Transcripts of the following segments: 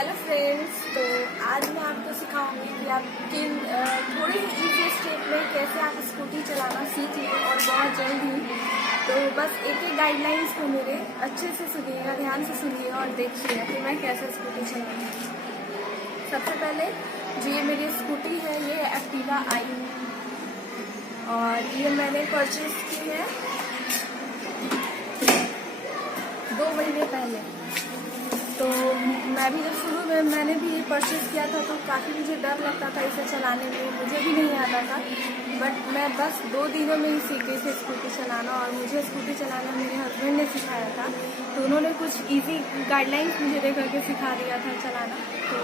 Hello friends, तो आज मैं आपको सिखाऊंगी कि आप किन थोड़ी ही ईजी स्टेप में कैसे आप स्कूटी चलाना सीख लें और बहुत जल्द ही। तो बस एक एक गाइडलाइंस को मेरे अच्छे से सुनिएगा, ध्यान से सुनिएगा और देखिएगा कि मैं कैसे स्कूटी चलाऊंगी। सबसे पहले जो ये मेरी स्कूटी है ये एक्टिवा आई और ये मैंने परचेज की है 2 महीने पहले। तो मैं भी जब शुरू में मैंने भी ये परचेज किया था तो काफ़ी मुझे डर लगता था इसे चलाने में, मुझे भी नहीं आता था। बट मैं बस 2 दिनों में ही सीख गई थी स्कूटी चलाना और मुझे स्कूटी चलाना मेरे हस्बैंड ने सिखाया था। तो उन्होंने कुछ इजी गाइडलाइंस मुझे दे करके सिखा दिया था चलाना। तो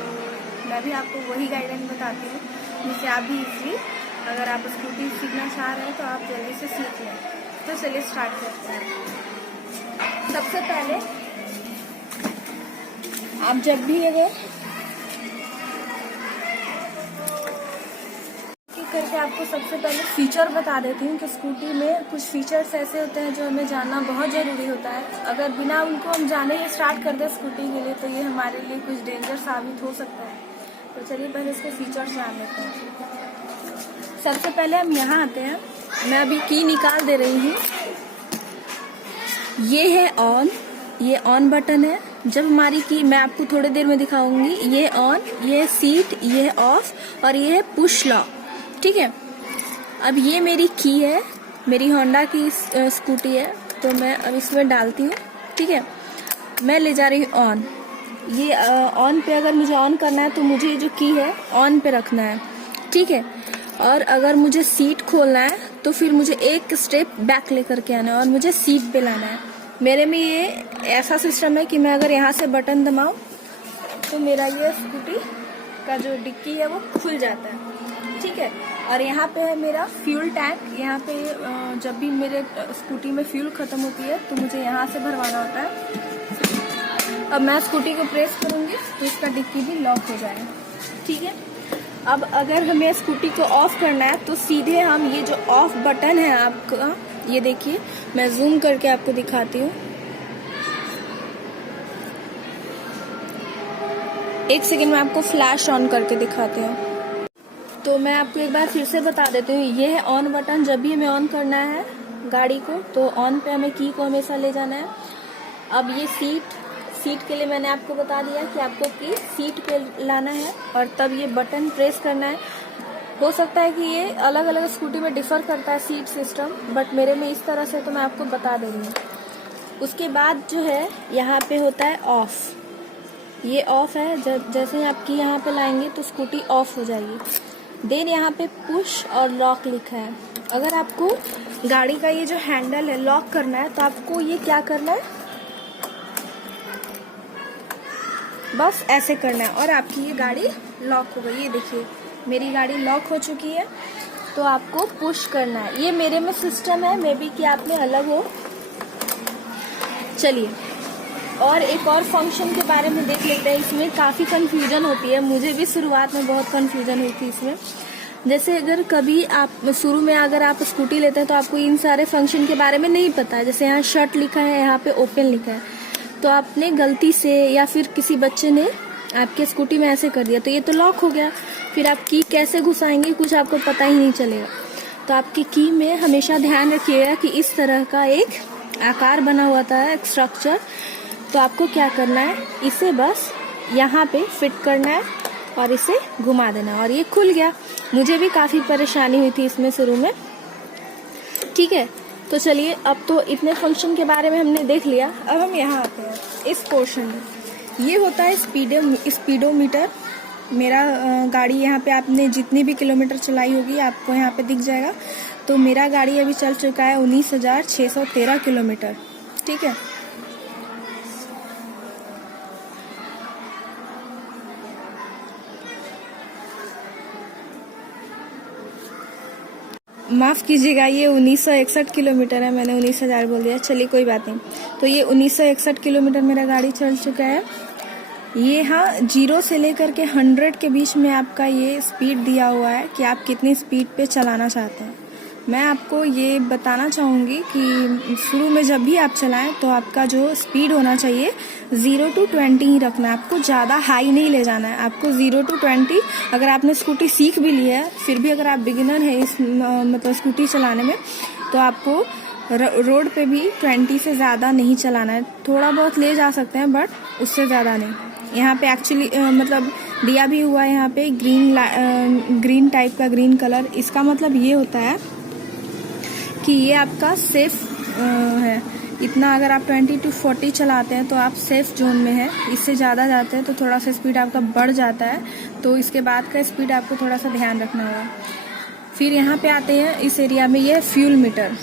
मैं भी आपको वही गाइडलाइन बताती हूँ जिससे आप भी इजीली अगर आप स्कूटी सीखना चाह रहे हैं तो आप जल्दी से सीख लें। तो चलिए स्टार्ट करते हैं। सबसे पहले आप जब भी अगर करके आपको सबसे पहले फीचर बता देती हूँ कि स्कूटी में कुछ फीचर्स ऐसे होते हैं जो हमें जानना बहुत ज़रूरी होता है। अगर बिना उनको हम जाने ही स्टार्ट कर दें स्कूटी के लिए तो ये हमारे लिए कुछ डेंजर साबित हो सकता है। तो चलिए पहले इसके फीचर्स जान लेते हैं। सबसे पहले हम यहाँ आते हैं। मैं अभी की निकाल दे रही हूँ। ये है ऑन, ये ऑन बटन है। जब हमारी की मैं आपको थोड़ी देर में दिखाऊंगी। ये ऑन, ये सीट, ये ऑफ और ये है पुश लॉक। ठीक है। अब ये मेरी की है, मेरी होंडा की स्कूटी है तो मैं अब इसमें डालती हूँ। ठीक है। मैं ले जा रही हूँ ऑन। ये ऑन पे अगर मुझे ऑन करना है तो मुझे जो की है ऑन पे रखना है। ठीक है। और अगर मुझे सीट खोलना है तो फिर मुझे एक स्टेप बैक लेकर के आना है और मुझे सीट पे लाना है। मेरे में ये ऐसा सिस्टम है कि मैं अगर यहाँ से बटन दबाऊं तो मेरा ये स्कूटी का जो डिक्की है वो खुल जाता है। ठीक है। और यहाँ पे है मेरा फ्यूल टैंक। यहाँ पे जब भी मेरे स्कूटी में फ्यूल खत्म होती है तो मुझे यहाँ से भरवाना होता है। अब मैं स्कूटी को प्रेस करूँगी तो इसका डिक्की भी लॉक हो जाएगा। ठीक है। अब अगर हमें स्कूटी को ऑफ करना है तो सीधे हम ये जो ऑफ बटन है आपका, ये देखिए मैं जूम करके आपको दिखाती हूँ। 1 सेकेंड में आपको फ्लैश ऑन करके दिखाती हूँ। तो मैं आपको एक बार फिर से बता देती हूँ। ये है ऑन बटन। जब भी हमें ऑन करना है गाड़ी को तो ऑन पे हमें की को हमेशा ले जाना है। अब ये सीट के लिए मैंने आपको बता दिया कि आपको की सीट पे लाना है और तब ये बटन प्रेस करना है। हो सकता है कि ये अलग अलग स्कूटी में डिफर करता है सीट सिस्टम, बट मेरे में इस तरह से तो मैं आपको बता दे रही हूँ। उसके बाद जो है यहाँ पे होता है ऑफ। ये ऑफ है। जैसे ही आपकी यहाँ पे लाएंगे तो स्कूटी ऑफ हो जाएगी। देन यहाँ पे पुश और लॉक लिखा है। अगर आपको गाड़ी का ये जो हैंडल है लॉक करना है तो आपको ये क्या करना है, बस ऐसे करना है और आपकी ये गाड़ी लॉक हो गई। ये देखिए मेरी गाड़ी लॉक हो चुकी है। तो आपको पुश करना है। ये मेरे में सिस्टम है, मे बी कि आप में अलग हो। चलिए और एक और फंक्शन के बारे में देख लेते हैं। इसमें काफ़ी कंफ्यूजन होती है, मुझे भी शुरुआत में बहुत कंफ्यूजन हुई थी इसमें। जैसे अगर कभी आप शुरू में अगर आप स्कूटी लेते हैं तो आपको इन सारे फंक्शन के बारे में नहीं पता है। जैसे यहाँ शट लिखा है, यहाँ पे ओपन लिखा है, तो आपने गलती से या फिर किसी बच्चे ने आपके स्कूटी में ऐसे कर दिया तो ये तो लॉक हो गया। फिर आप की कैसे घुसाएंगे कुछ आपको पता ही नहीं चलेगा। तो आपकी की में हमेशा ध्यान रखिएगा कि इस तरह का एक आकार बना हुआ था, एक स्ट्रक्चर। तो आपको क्या करना है, इसे बस यहाँ पे फिट करना है और इसे घुमा देना है और ये खुल गया। मुझे भी काफ़ी परेशानी हुई थी इसमें शुरू में। ठीक है। तो चलिए अब तो इतने फंक्शन के बारे में हमने देख लिया। अब हम यहाँ आते हैं इस पोर्शन में। ये होता है स्पीडोमीटर। मेरा गाड़ी यहाँ पे आपने जितनी भी किलोमीटर चलाई होगी आपको यहाँ पे दिख जाएगा। तो मेरा गाड़ी अभी चल चुका है 19,613 किलोमीटर। ठीक है। माफ़ कीजिएगा, ये 1961 किलोमीटर है। मैंने 19,000 बोल दिया। चलिए कोई बात नहीं। तो ये 1961 किलोमीटर मेरा गाड़ी चल चुका है। ये हाँ 0 से लेकर के 100 के बीच में आपका ये स्पीड दिया हुआ है कि आप कितनी स्पीड पे चलाना चाहते हैं। मैं आपको ये बताना चाहूँगी कि शुरू में जब भी आप चलाएं तो आपका जो स्पीड होना चाहिए 0 to 20 ही रखना है। आपको ज़्यादा हाई नहीं ले जाना है। आपको 0 to 20, अगर आपने स्कूटी सीख भी ली है फिर भी अगर आप बिगिनर है इस मतलब स्कूटी चलाने में, तो आपको रोड पे भी 20 से ज़्यादा नहीं चलाना है। थोड़ा बहुत ले जा सकते हैं बट उससे ज़्यादा नहीं। यहाँ पे एक्चुअली मतलब दिया भी हुआ है यहाँ पे ग्रीन टाइप का ग्रीन कलर। इसका मतलब ये होता है कि ये आपका सेफ है। इतना अगर आप 20 to 40 चलाते हैं तो आप सेफ जोन में है। इससे ज़्यादा जाते हैं तो थोड़ा सा स्पीड आपका बढ़ जाता है, तो इसके बाद का स्पीड आपको थोड़ा सा ध्यान रखना होगा। फिर यहाँ पे आते हैं इस एरिया में, ये फ्यूल मीटर,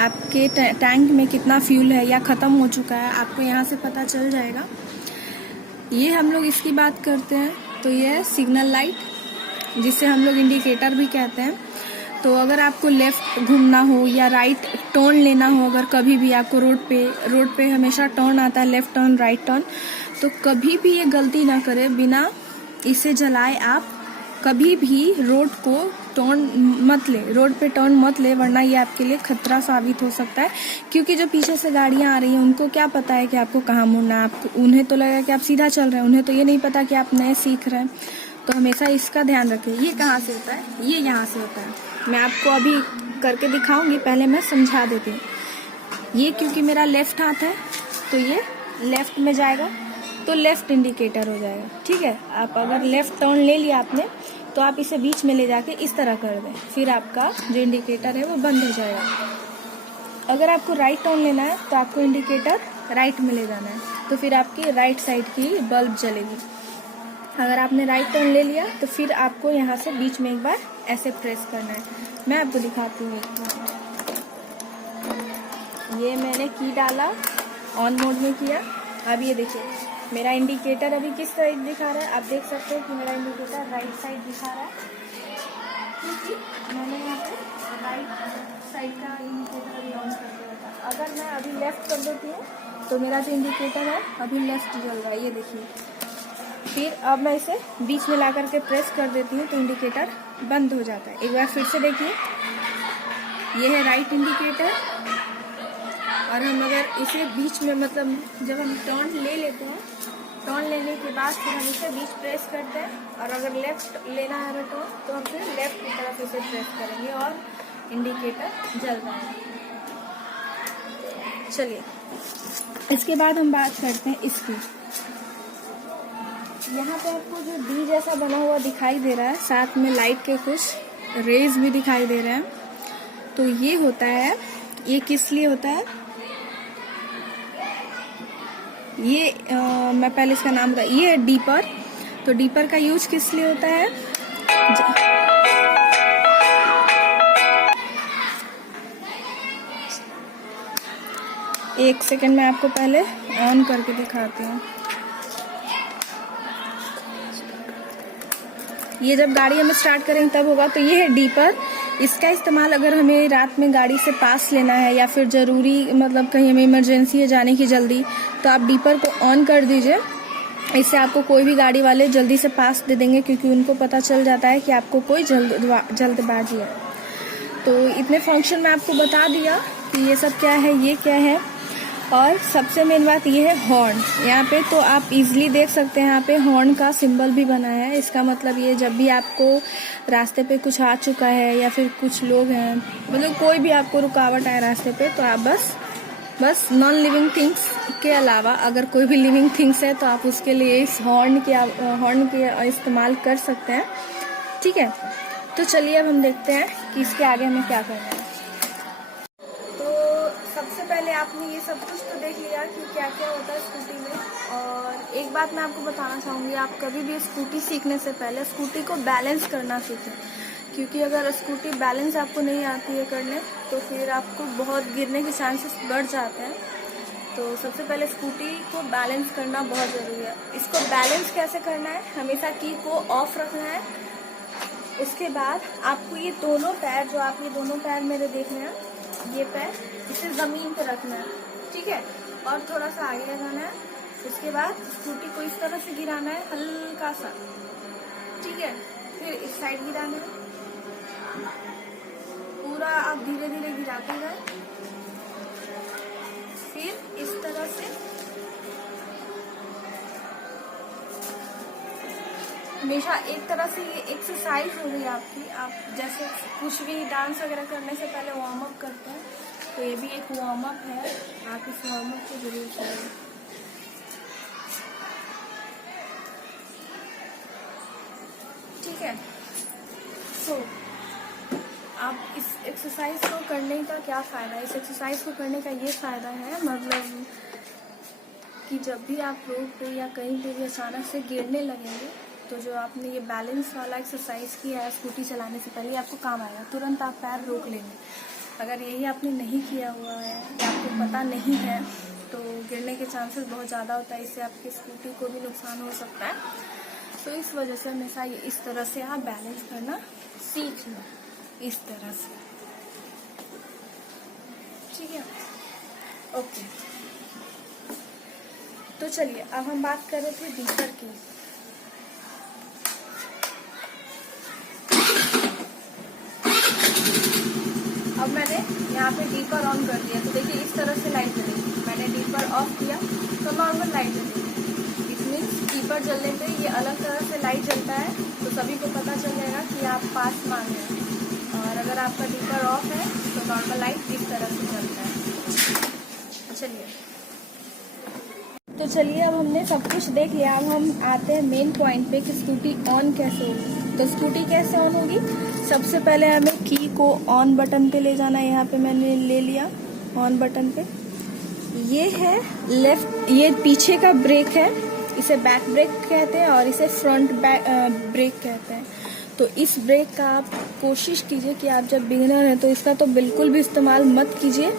आपके टैंक में कितना फ्यूल है या ख़त्म हो चुका है आपको यहाँ से पता चल जाएगा। ये हम लोग इसकी बात करते हैं तो ये है सिग्नल लाइट, जिसे हम लोग इंडिकेटर भी कहते हैं। तो अगर आपको लेफ्ट घूमना हो या राइट टर्न लेना हो, अगर कभी भी आपको रोड पे हमेशा टर्न आता है, लेफ्ट टर्न राइट टर्न, तो कभी भी ये गलती ना करें, बिना इसे जलाए आप कभी भी रोड को टर्न मत ले, रोड पे टर्न मत ले, वरना ये आपके लिए खतरा साबित हो सकता है। क्योंकि जो पीछे से गाड़ियां आ रही हैं उनको क्या पता है कि आपको कहाँ मुड़ना है। उन्हें तो लगेगा कि आप सीधा चल रहे हैं, उन्हें तो ये नहीं पता कि आप नए सीख रहे हैं। तो हमेशा इसका ध्यान रखें। ये कहाँ से होता है? ये यहाँ से होता है। मैं आपको अभी करके दिखाऊंगी, पहले मैं समझा देती हूँ। ये क्योंकि मेरा लेफ्ट हाथ है तो ये लेफ्ट में जाएगा तो लेफ्ट इंडिकेटर हो जाएगा। ठीक है, आप अगर लेफ्ट टर्न ले लिया आपने तो आप इसे बीच में ले जाके इस तरह कर दें, फिर आपका जो इंडिकेटर है वो बंद हो जाएगा। अगर आपको राइट टर्न लेना है तो आपको इंडिकेटर राइट में ले जाना है, तो फिर आपकी राइट साइड की बल्ब जलेगी। अगर आपने राइट टर्न ले लिया तो फिर आपको यहाँ से बीच में एक बार ऐसे प्रेस करना है। मैं आपको दिखाती हूँ। ये मैंने की डाला, ऑन मोड में किया। अब ये देखिए मेरा इंडिकेटर अभी किस साइड दिखा रहा है। आप देख सकते हो कि मेरा इंडिकेटर राइट साइड दिखा रहा है, क्योंकि मैंने यहाँ पे राइट साइड का इंडिकेटर अभी ऑन करके रखा। अगर मैं अभी लेफ्ट कर देती हूँ तो मेरा जो इंडिकेटर है अभी लेफ्ट जल रहा है, ये देखिए। फिर अब मैं इसे बीच में ला करके प्रेस कर देती हूँ तो इंडिकेटर बंद हो जाता है। एक बार फिर से देखिए, ये है राइट इंडिकेटर। और हम अगर इसे बीच में मतलब जब हम टर्न ले लेते हैं, टर्न लेने के बाद फिर हम इसे बीच प्रेस करते हैं, और अगर लेफ्ट लेना है टर्न तो हम फिर लेफ्ट की तरफ इसे प्रेस करेंगे और इंडिकेटर जल रहा है। चलिए इसके बाद हम बात करते हैं इसकी। यहाँ पे आपको जो डी जैसा बना हुआ दिखाई दे रहा है, साथ में लाइट के कुछ रेज भी दिखाई दे रहे हैं। तो ये होता है, ये किस लिए होता है? ये मैं पहले इसका नाम बता, ये है डीपर। तो डीपर का यूज किस लिए होता है? एक सेकंड में आपको पहले ऑन करके दिखाती हूँ। ये जब गाड़ी हमें स्टार्ट करेंगे तब होगा। तो ये है डीपर। इसका इस्तेमाल अगर हमें रात में गाड़ी से पास लेना है या फिर ज़रूरी मतलब कहीं हमें इमरजेंसी है जाने की जल्दी, तो आप डीपर को ऑन कर दीजिए। इससे आपको कोई भी गाड़ी वाले जल्दी से पास दे देंगे, क्योंकि उनको पता चल जाता है कि आपको कोई जल्दबाजी है। तो इतने फंक्शन में आपको बता दिया कि ये सब क्या है, ये क्या है। और सबसे मेन बात ये है हॉर्न। यहाँ पे तो आप इजीली देख सकते हैं, यहाँ पे हॉर्न का सिंबल भी बना है। इसका मतलब ये जब भी आपको रास्ते पे कुछ आ चुका है या फिर कुछ लोग हैं, मतलब कोई भी आपको रुकावट आए रास्ते पे, तो आप बस नॉन लिविंग थिंग्स के अलावा अगर कोई भी लिविंग थिंग्स है तो आप उसके लिए इस हॉर्न के इस्तेमाल कर सकते हैं। ठीक है, तो चलिए अब हम देखते हैं कि इसके आगे हमें क्या करना है। सबसे पहले आपने ये सब कुछ तो देख लिया कि क्या क्या होता है स्कूटी में। और एक बात मैं आपको बताना चाहूँगी, आप कभी भी स्कूटी सीखने से पहले स्कूटी को बैलेंस करना सीखें, क्योंकि अगर स्कूटी बैलेंस आपको नहीं आती है करने तो फिर आपको बहुत गिरने के चांसेस बढ़ जाते हैं। तो सबसे पहले स्कूटी को बैलेंस करना बहुत ज़रूरी है। इसको बैलेंस कैसे करना है? हमेशा की को ऑफ रखना है। उसके बाद आपको ये दोनों पैर, जो आप ये दोनों पैर मेरे देख रहे हैं, ये पैर इसे ज़मीन पे रखना है। ठीक है, और थोड़ा सा आगे लगाना है। उसके बाद स्कूटी को इस तरह से गिराना है, हल्का सा। ठीक है, फिर इस साइड गिराना है, पूरा आप धीरे धीरे गिराते जाए। फिर इस तरह से हमेशा एक तरह से ये एक्सरसाइज हो गई आपकी। आप जैसे कुछ भी डांस वगैरह करने से पहले वार्म अप करते हैं, तो ये भी एक वार्म अप है। आप इस वार्म अप को जरूर करें। ठीक है। तो आप इस एक्सरसाइज को करने का क्या फ़ायदा है? इस एक्सरसाइज को करने का ये फ़ायदा है, मतलब कि जब भी आप रोड पे या कहीं पे भी अचानक से गिरने लगेंगे, तो जो आपने ये बैलेंस वाला एक्सरसाइज किया है स्कूटी चलाने से पहले, आपको काम आएगा। तुरंत आप पैर रोक लेंगे। अगर यही आपने नहीं किया हुआ है या आपको पता नहीं है, तो गिरने के चांसेस बहुत ज़्यादा होता है। इससे आपकी स्कूटी को भी नुकसान हो सकता है। तो इस वजह से हमेशा ये इस तरह से आप बैलेंस करना सीख लो, इस तरह से। ठीक है, ओके। तो चलिए, अब हम बात कर रहे थे डीपर की। अब मैंने यहाँ पे डीपर ऑन कर दिया, तो देखिए इस तरह से लाइट जलेगी। मैंने डीपर ऑफ किया तो नॉर्मल लाइट जलेगी। इसमें डीपर जलने पे ये अलग तरह से लाइट जलता है, तो सभी को पता चल जाएगा कि आप पास मांग रहे हैं। और अगर आपका डीपर ऑफ है तो नॉर्मल लाइट इस तरह से जलता है। तो चलिए, अब हमने सब कुछ देख लिया। अब हम आते हैं मेन पॉइंट पे कि स्कूटी ऑन कैसे होगी। तो स्कूटी कैसे ऑन होगी? सबसे पहले हमें की को ऑन बटन पे ले जाना है। यहाँ पे मैंने ले लिया ऑन बटन पे। ये है लेफ्ट, ये पीछे का ब्रेक है, इसे बैक ब्रेक कहते हैं और इसे फ्रंट ब्रेक कहते हैं। तो इस ब्रेक का आप कोशिश कीजिए कि आप जब बिगिनर हैं तो इसका तो बिल्कुल भी इस्तेमाल मत कीजिए,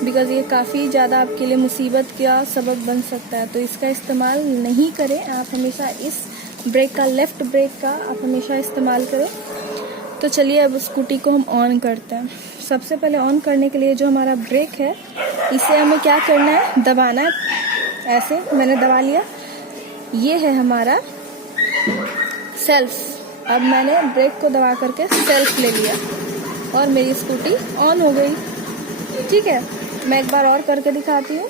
बिकॉज ये काफ़ी ज़्यादा आपके लिए मुसीबत का सबब बन सकता है। तो इसका इस्तेमाल नहीं करें। आप हमेशा इस ब्रेक का, लेफ्ट ब्रेक का आप हमेशा इस्तेमाल करें। तो चलिए, अब स्कूटी को हम ऑन करते हैं। सबसे पहले ऑन करने के लिए जो हमारा ब्रेक है, इसे हमें क्या करना है? दबाना है। ऐसे मैंने दबा लिया। ये है हमारा सेल्फ। अब मैंने ब्रेक को दबा करके सेल्फ ले लिया और मेरी स्कूटी ऑन हो गई। ठीक है, मैं एक बार और करके दिखाती हूँ।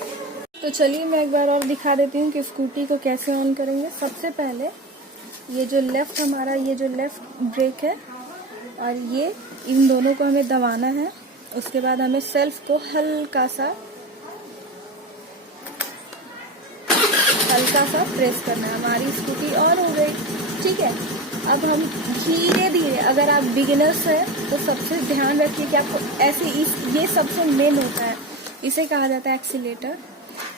तो चलिए, मैं एक बार और दिखा देती हूँ कि स्कूटी को कैसे ऑन करेंगे। सबसे पहले ये जो लेफ्ट हमारा, ये जो लेफ्ट ब्रेक है और ये, इन दोनों को हमें दबाना है। उसके बाद हमें सेल्फ को हल्का सा प्रेस करना है। हमारी स्कूटी ऑन हो गई। ठीक है, अब हम धीरे धीरे, अगर आप बिगिनर्स हैं तो सबसे ध्यान रखिए कि आपको ऐसे, ये सबसे मेन होता है, इसे कहा जाता है एक्सीलेटर।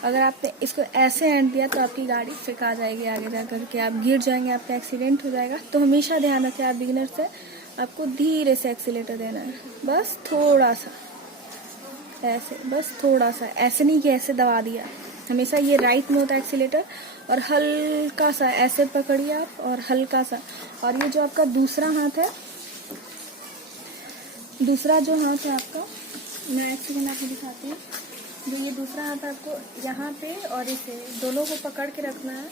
अगर आपने इसको ऐसे एंड दिया तो आपकी गाड़ी फेंका जाएगी, आगे जा करके आप गिर जाएंगे, आपका एक्सीडेंट हो जाएगा। तो हमेशा ध्यान रखें, आप बिगिनर्स हैं, आपको धीरे से एक्सीलेटर देना है। बस थोड़ा सा ऐसे, बस थोड़ा सा, ऐसे नहीं कि ऐसे दबा दिया। हमेशा ये राइट में होता है एक्सीलेटर, और हल्का सा ऐसे पकड़िए आप, और हल्का सा। और ये जो आपका दूसरा हाथ है, दूसरा जो हाथ है आपका, मैं एक सेकंड आपको दिखाती हूँ। जो ये दूसरा हाथ आपको यहाँ पे और इसे दोनों को पकड़ के रखना है,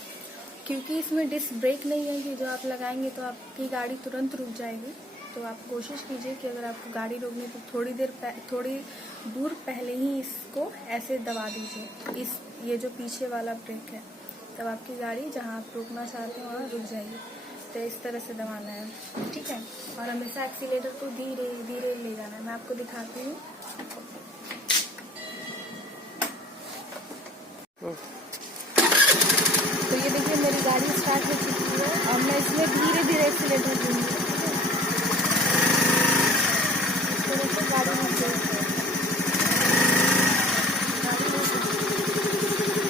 क्योंकि इसमें डिस्क ब्रेक नहीं है कि जो आप लगाएंगे तो आपकी गाड़ी तुरंत रुक जाएगी। तो आप कोशिश कीजिए कि अगर आपको गाड़ी रोकनी तो थोड़ी दूर पहले ही इसको ऐसे दबा दीजिए, ये जो पीछे वाला ब्रेक है, तब आपकी गाड़ी जहाँ आप रोकना चाहते हैं वहाँ रुक जाएगी। तो इस तरह से दबाना है। ठीक है, और हमेशा एक्सीलेटर को धीरे धीरे ले जाना है। मैं आपको दिखाती हूँ। तो ये देखिए, मेरी गाड़ी स्टार्ट हो चुकी है। अब मैं इसमें धीरे धीरे एक्सीलेटर दूंगी। गाड़ी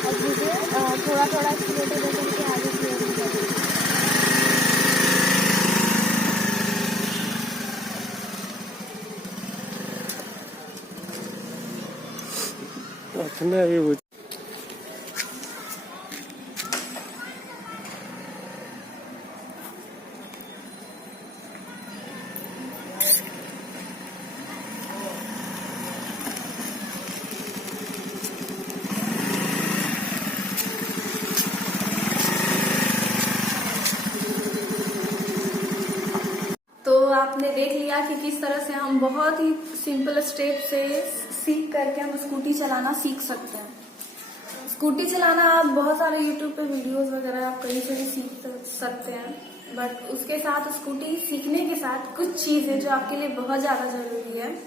अब मुझे थोड़ा थोड़ा एक्सीलेटर देकर के आगे की ओर ठंडा है वो। आपने देख लिया कि किस तरह से हम बहुत ही सिंपल स्टेप से सीख करके हम स्कूटी चलाना सीख सकते हैं। स्कूटी चलाना आप बहुत सारे यूट्यूब पे वीडियोस वगैरह आप कहीं से भी सीख सकते हैं, बट उसके साथ स्कूटी सीखने के साथ कुछ चीजें जो आपके लिए बहुत ज्यादा जरूरी है।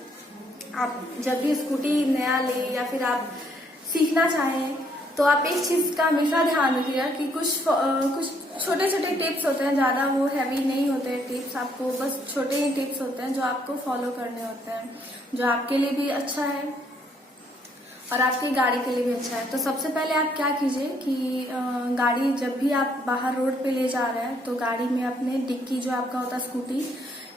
आप जब भी स्कूटी नया ले या फिर आप सीखना चाहें तो आप एक चीज का हमेशा ध्यान रखिएगा कि कुछ छोटे छोटे टिप्स होते हैं, ज्यादा वो हैवी नहीं होते हैं टिप्स, आपको बस छोटे ही टिप्स होते हैं जो आपको फॉलो करने होते हैं, जो आपके लिए भी अच्छा है और आपकी गाड़ी के लिए भी अच्छा है। तो सबसे पहले आप क्या कीजिए कि गाड़ी जब भी आप बाहर रोड पे ले जा रहे हैं तो गाड़ी में अपने डिक्की जो आपका होता है स्कूटी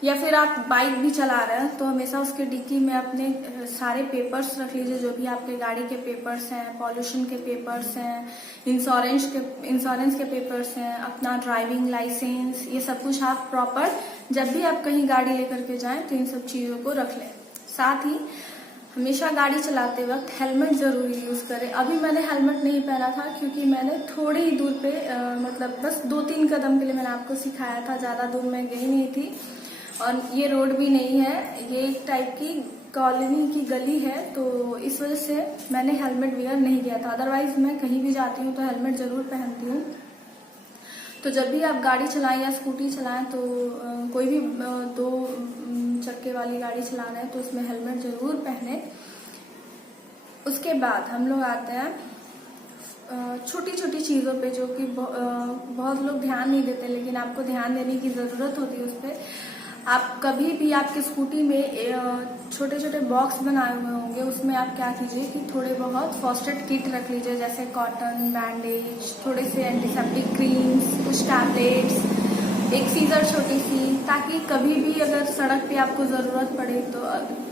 या फिर आप बाइक भी चला रहे हैं तो हमेशा उसके डिक्की में अपने सारे पेपर्स रख लीजिए, जो भी आपके गाड़ी के पेपर्स हैं, पॉल्यूशन के पेपर्स हैं, इंश्योरेंस के पेपर्स हैं, अपना ड्राइविंग लाइसेंस, ये सब कुछ आप प्रॉपर जब भी आप कहीं गाड़ी लेकर के जाएं तो इन सब चीजों को रख लें। साथ ही हमेशा गाड़ी चलाते वक्त हेलमेट जरूर यूज करें। अभी मैंने हेलमेट नहीं पहना था क्योंकि मैंने थोड़ी ही दूर पे मतलब बस 2-3 कदम के लिए मैंने आपको सिखाया था, ज्यादा दूर मैं गई नहीं थी और ये रोड भी नहीं है, ये एक टाइप की कॉलोनी की गली है, तो इस वजह से मैंने हेलमेट वेयर नहीं किया था। अदरवाइज मैं कहीं भी जाती हूँ तो हेलमेट जरूर पहनती हूँ। तो जब भी आप गाड़ी चलाएं या स्कूटी चलाएं तो कोई भी 2 चक्के वाली गाड़ी चला रहे हैं तो उसमें हेलमेट जरूर पहने। उसके बाद हम लोग आते हैं छोटी छोटी चीजों पे जो कि बहुत लोग ध्यान नहीं देते, लेकिन आपको ध्यान देने की जरूरत होती है उस पर। आप कभी भी आपके स्कूटी में छोटे छोटे बॉक्स बनाए हुए होंगे, उसमें आप क्या कीजिए कि थोड़े बहुत फर्स्ट एड किट रख लीजिए, जैसे कॉटन बैंडेज, थोड़े से एंटीसेप्टिक क्रीम्स, कुछ टैबलेट्स, एक सीजर छोटी सी, ताकि कभी भी अगर सड़क पे आपको जरूरत पड़े तो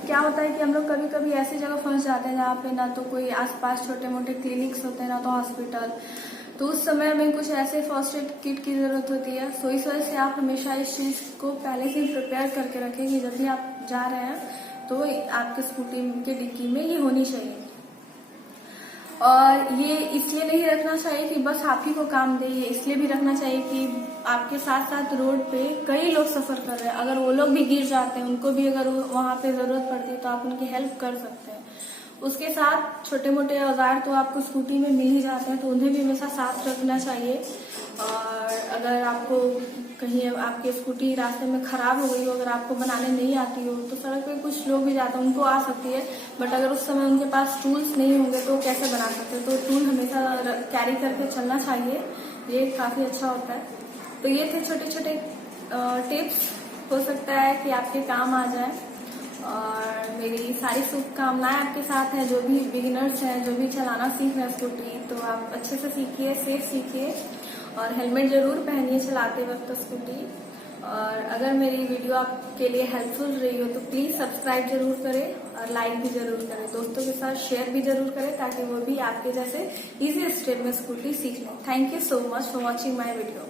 क्या होता है कि हम लोग कभी कभी ऐसी जगह फंस जाते हैं जहाँ पे ना तो कोई आसपास छोटे मोटे क्लिनिक्स होते हैं ना तो हॉस्पिटल, तो उस समय हमें कुछ ऐसे फर्स्ट एड किट की जरूरत होती है। सो इस वजह से आप हमेशा इस चीज को पहले से प्रिपेयर करके रखें कि जब भी आप जा रहे हैं तो आपके स्कूटी के डिक्की में ये होनी चाहिए। और ये इसलिए नहीं रखना चाहिए कि बस आप ही को काम दे, ये इसलिए भी रखना चाहिए कि आपके साथ साथ रोड पे कई लोग सफर कर रहे हैं, अगर वो लोग भी गिर जाते हैं, उनको भी अगर वहां पे जरूरत पड़ती है तो आप उनकी हेल्प कर सकते हैं। उसके साथ छोटे मोटे औजार तो आपको स्कूटी में मिल ही जाते हैं, तो उन्हें भी हमेशा साथ रखना चाहिए। और अगर आपको कहीं आपकी स्कूटी रास्ते में खराब हो गई हो, अगर आपको बनाने नहीं आती हो, तो सड़क पे कुछ लोग भी जाते हैं, उनको आ सकती है, बट अगर उस समय उनके पास टूल्स नहीं होंगे तो कैसे बना सकते, तो टूल हमेशा कैरी करके चलना चाहिए, ये काफी अच्छा होता है। तो ये थे छोटे छोटे टिप्स, हो सकता है कि आपके काम आ जाए। और मेरी सारी शुभकामनाएं आपके साथ है, जो भी बिगिनर्स हैं, जो भी चलाना सीख रहे हैं स्कूटी, तो आप अच्छे से सीखिए, सेफ सीखिए और हेलमेट जरूर पहनिए चलाते वक्त स्कूटी। और अगर मेरी वीडियो आपके लिए हेल्पफुल रही हो तो प्लीज सब्सक्राइब जरूर करें और लाइक भी जरूर करें, दोस्तों के साथ शेयर भी जरूर करें ताकि वो भी आपके जैसे इजी स्टेप में स्कूटी सीख लें। Thank you so much for watching my video.